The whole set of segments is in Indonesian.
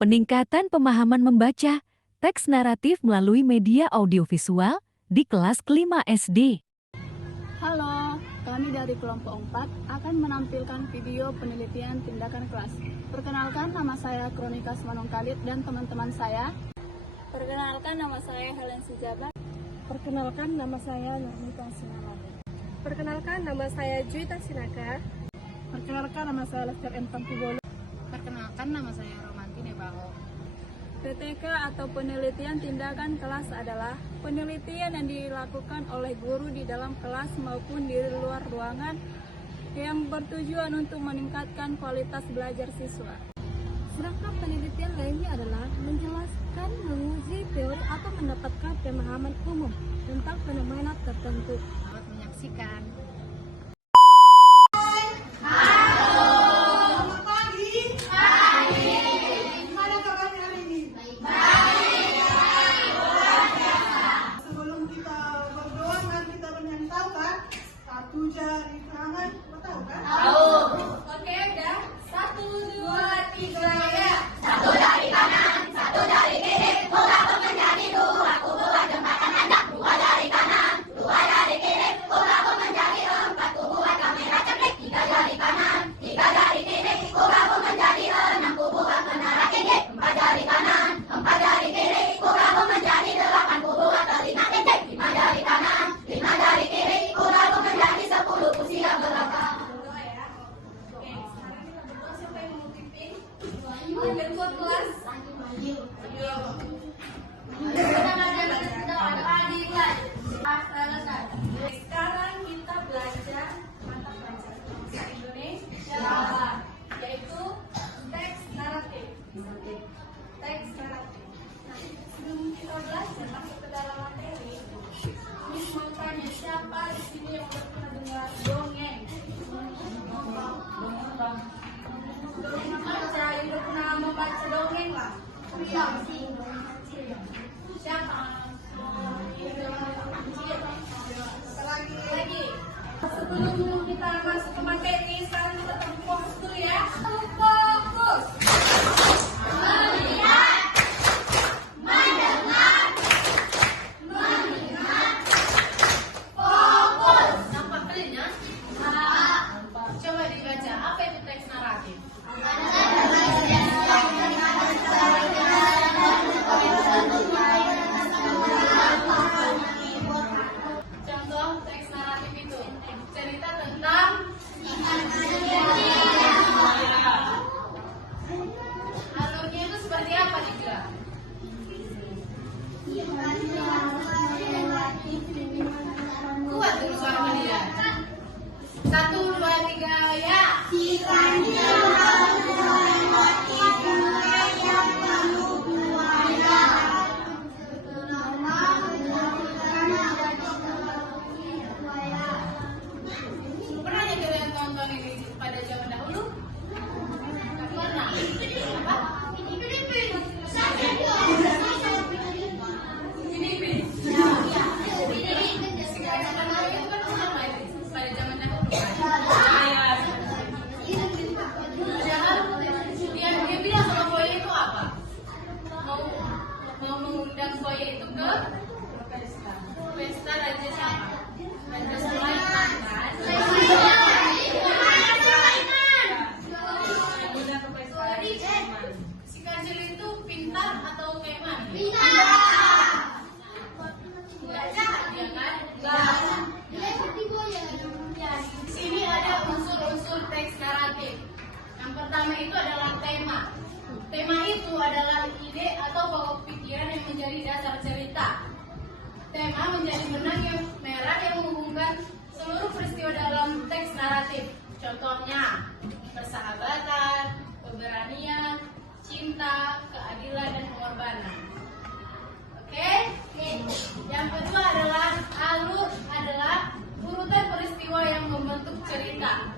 Peningkatan pemahaman membaca teks naratif melalui media audiovisual di kelas kelima SD. Halo, kami dari kelompok 4 akan menampilkan video penelitian tindakan kelas. Perkenalkan, nama saya Kronikas Manung Khalid dan teman-teman saya. Perkenalkan, nama saya Helen Sujabat. Perkenalkan, nama saya Nurmita Sinawati. Perkenalkan, nama saya Juwita Sinaka. Perkenalkan, nama saya Lester M. Tampibolo. Perkenalkan, nama saya Romanti Nebaho. PTK atau penelitian tindakan kelas adalah penelitian yang dilakukan oleh guru di dalam kelas maupun di luar ruangan yang bertujuan untuk meningkatkan kualitas belajar siswa. Sedangkan penelitian lainnya adalah menjelaskan, menguji teori atau mendapatkan pemahaman umum tentang fenomena tertentu. Selamat menyaksikan. Satu jari tangan, tahu kan? Tahu. Oke, udah. 1, 2, 3, ya. Satu jari kanan, satu jari kiri, buka menjadi dua, kubu jembatan anda. Dua jari kanan, dua jari kiri, buka menjadi empat, kubu kamera ceklik. Tiga jari kanan, tiga jari kiri, buka menjadi enam, kubu menara tinggi. Empat jari kanan, empat jari kiri, buka menjadi delapan, kubu telinga tinggi. Lima jari kanan, lima jari kiri, buka menjadi 10, usia berapa? Ketua kelas. Sekarang kita belajar mata pelajaran bahasa Indonesia, yaitu teks naratif. Teks naratif. Nah, sebelum kita belajar masuk ke dalam materi, Miss mau tanya siapa di sini yang udah pernah dengar dongeng? Udah pernah membaca dongeng lah? Iya sih. Siapa? Lagi. Sebelum kita masuk ke materi, sekarang kita fokus dulu ya. Fokus. Melihat, mendengar, mengingat. Fokus. Nampak kalinya? Coba dibaca. Apa itu teks naratif? Contoh teks naratif itu cerita tentang alurnya itu seperti apa juga? Kuat dulu suara kalian. 1, 2, 3, ya. Pernah ya kalian tonton ini pada zaman dahulu? Pernah? Apa? Pinipin. Sekarang kan itu kan sama itu pada zaman dahulu. Dia bilang sama Boya itu apa? Mau mengundang Boya itu ke pesta Raja siapa? Raja Sulaiman kan? Si Kancil itu pintar atau kayak mana? Enggak jahat dia kan? Enggak. Di sini ada unsur-unsur teks naratif. Yang pertama itu adalah tema. Tema itu adalah ide atau pokok pikiran yang menjadi dasar cerita. Tema menjadi benang yang merah yang menghubungkan seluruh peristiwa dalam teks naratif. Contohnya, persahabatan, keberanian, cinta, keadilan, dan pengorbanan. Oke? Yang kedua adalah alur adalah urutan peristiwa yang membentuk cerita.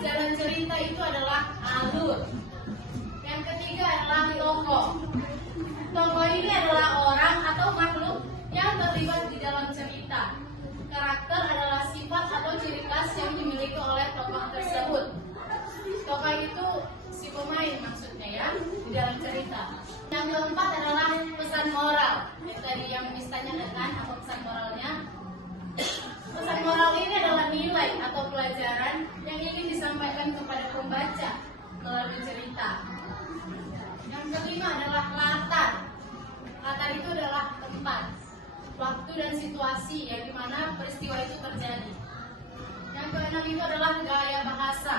Jalan cerita itu adalah alur. Yang ketiga adalah tokoh. Tokoh ini adalah orang atau makhluk yang terlibat di dalam cerita. Karakter adalah sifat atau ciri khas yang dimiliki oleh tokoh tersebut. Tokoh itu si pemain maksudnya ya di dalam cerita. cerita. Yang keempat adalah pesan moral. Itu tadi yang Miss tanyakan kan, apa pesan moralnya? Pesan moral ini adalah nilai atau pelajaran yang ingin disampaikan kepada pembaca melalui cerita. Yang kelima adalah latar. Latar itu adalah tempat, waktu dan situasi yang dimana peristiwa itu terjadi. Yang keenam itu adalah gaya bahasa.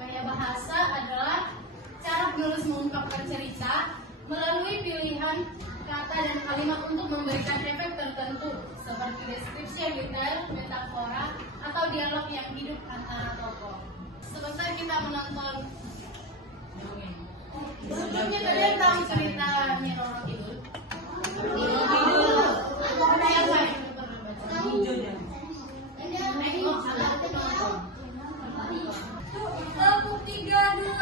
Gaya bahasa adalah cara penulis mengungkapkan cerita melalui pilihan kata dan kalimat untuk memberikan efek tertentu seperti deskripsi yang detail, metafora, atau dialog yang hidup antara tokoh. Sebentar kita menonton dongeng. Sebelumnya kalian tahu cerita Nyi Roro Kidul? Siapa yang pernah baca? Nengok alat penonton. Tepuk 3, 2, 1.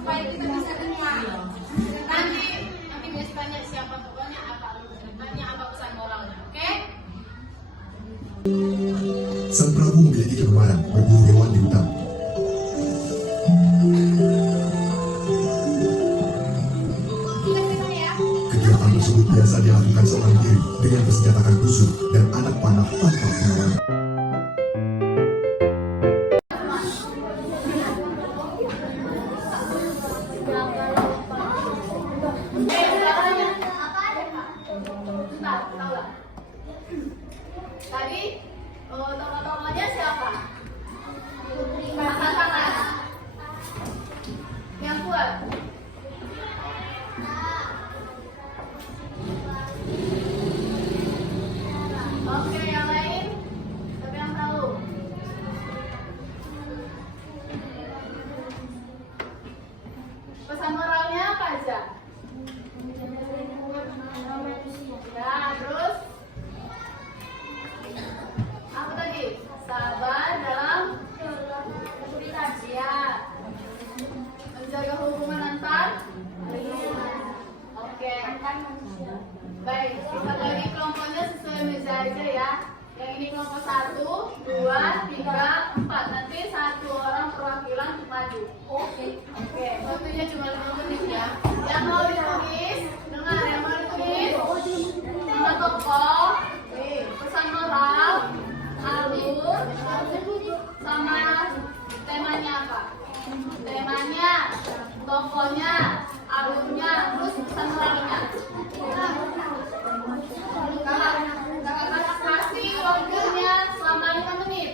Supaya kita bisa dengar. Nanti biasa tanya siapa tokohnya, apa ceritanya, apa pesan moralnya, oke? Sang Prabu memiliki kegemaran berburu hewan di hutan. Kegiatan tersebut biasa dilakukan seorang diri dengan bersenjatakan busur dan anak panah tanpa pengawal. Tadi tokoh-tokohnya siapa? Angkat tangan. Yang kuat. Oke, yang lain? Siapa yang tahu? Pesan moralnya apa aja? Ya, terus? Apa tadi? Sabar dalam ya. Menjaga hubungan antar. Oke. Baik, kita bagi kelompoknya sesuai meja aja ya. Yang ini kelompok 1, 2, 3, 4. Nanti satu orang perwakilan untuk maju. Oke. Waktunya cuma 5 menit ya. Yang mau ditulis, dengar yang mau ditulis. Nama tokoh, pesan moral, alur, sama temanya apa? Temanya, tokohnya, alurnya, terus pesan moralnya. Kakak kasih waktunya selama 5 menit.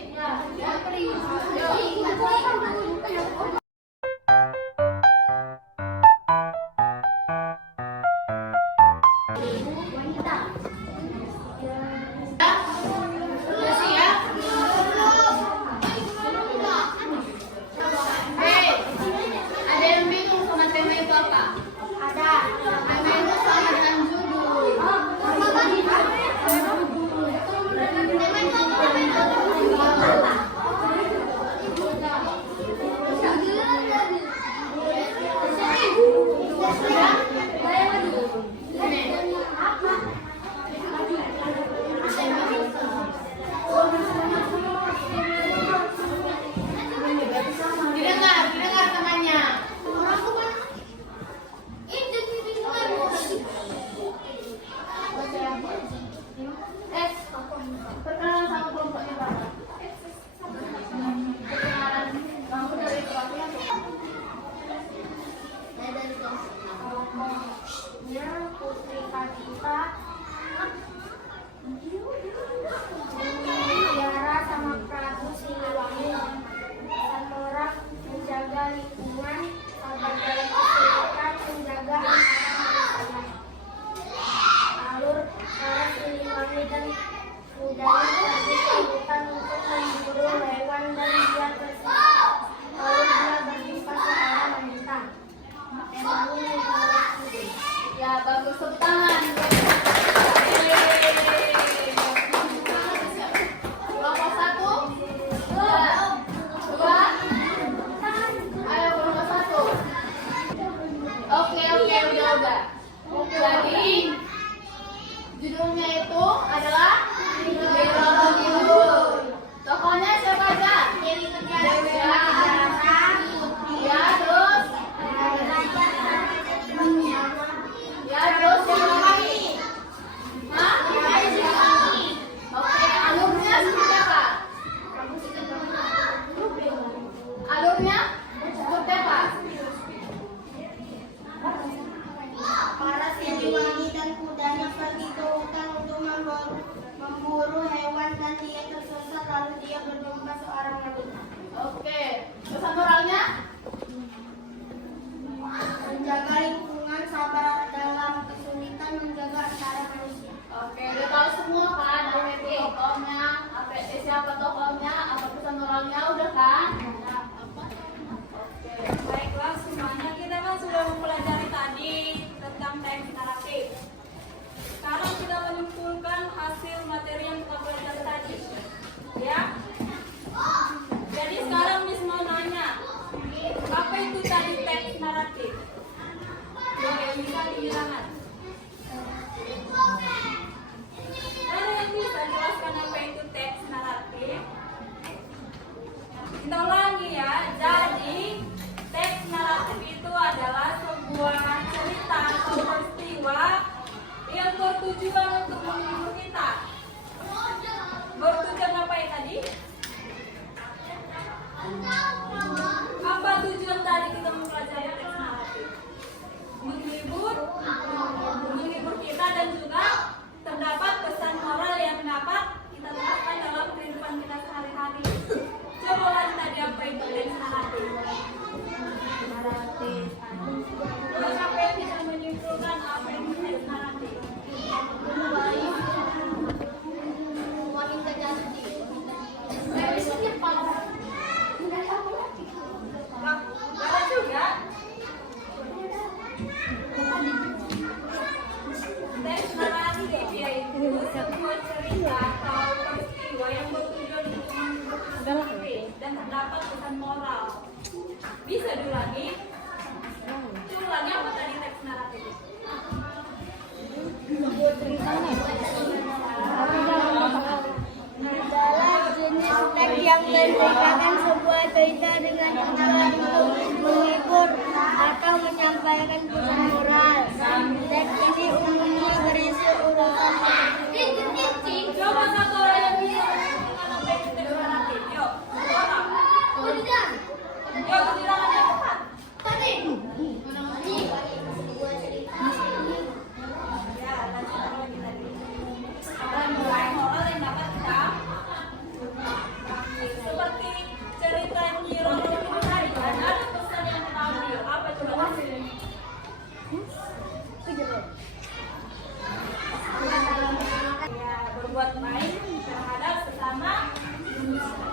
Didengar namanya. Perkenalan sama kelompoknya Pak. Perkenalan kamu dari kelompoknya. Saya dari kelompoknya Putri Kavita. Tiara sama Prabu Siliwangi. Pesan moral menjaga lingkungan, sabar dalam kesulitan, menjaga anak-anak. Alur para Siliwangi dan Udari pergi ke hutan untuk memburu hewan dan dia tersesat. Lalu dia berjumpa seorang wanita. Emangnya Ya, bagus, tepuk tangan. sekarang kita menyimpulkan hasil materi yang kita pelajari tadi. Ya. Jadi sekarang Miss mau nanya, apa itu tadi teks naratif? Yang bisa dihilangkan. Ada yang bisa jelaskan apa itu teks naratif? Kita ulangi ya. Jadi teks naratif itu adalah sebuah cerita atau peristiwa yang bertujuan untuk menghibur kita. Bertujuan apa ya tadi? Apa tujuan tadi kita mempelajari teks naratif? Menghibur kita dan juga terdapat pesan moral yang dapat kita terapkan dalam kehidupan kita sehari-hari. Coba ulangi tadi apa itu teks naratif? Terus apa yang bisa menyimpulkan apa itu teks naratif? Wanita cantik. Ada juga teks naratif yaitu sebuah cerita atau peristiwa yang bertujuan untuk menghibur dan terdapat pesan moral. Bisa diulangi? Diulangi apa tadi teks naratif? Adalah jenis teks yang menceritakan sebuah cerita dengan tujuan untuk menghibur atau menyampaikan pesan moral. Teks ini umumnya berisi urutan seperti Coba satu orang yang bisa menentukan apa itu teks naratif. Yuk, satu orang. Yuk, silakan yang cepat. Ya, lanjut lagi tadi. Moral yang dapat kita ambil. Seperti cerita yang Nyi Roro itu tadi kan, ada pesan yang kita ambil. Apa itu? Ya, berbuat baik terhadap sesama manusia.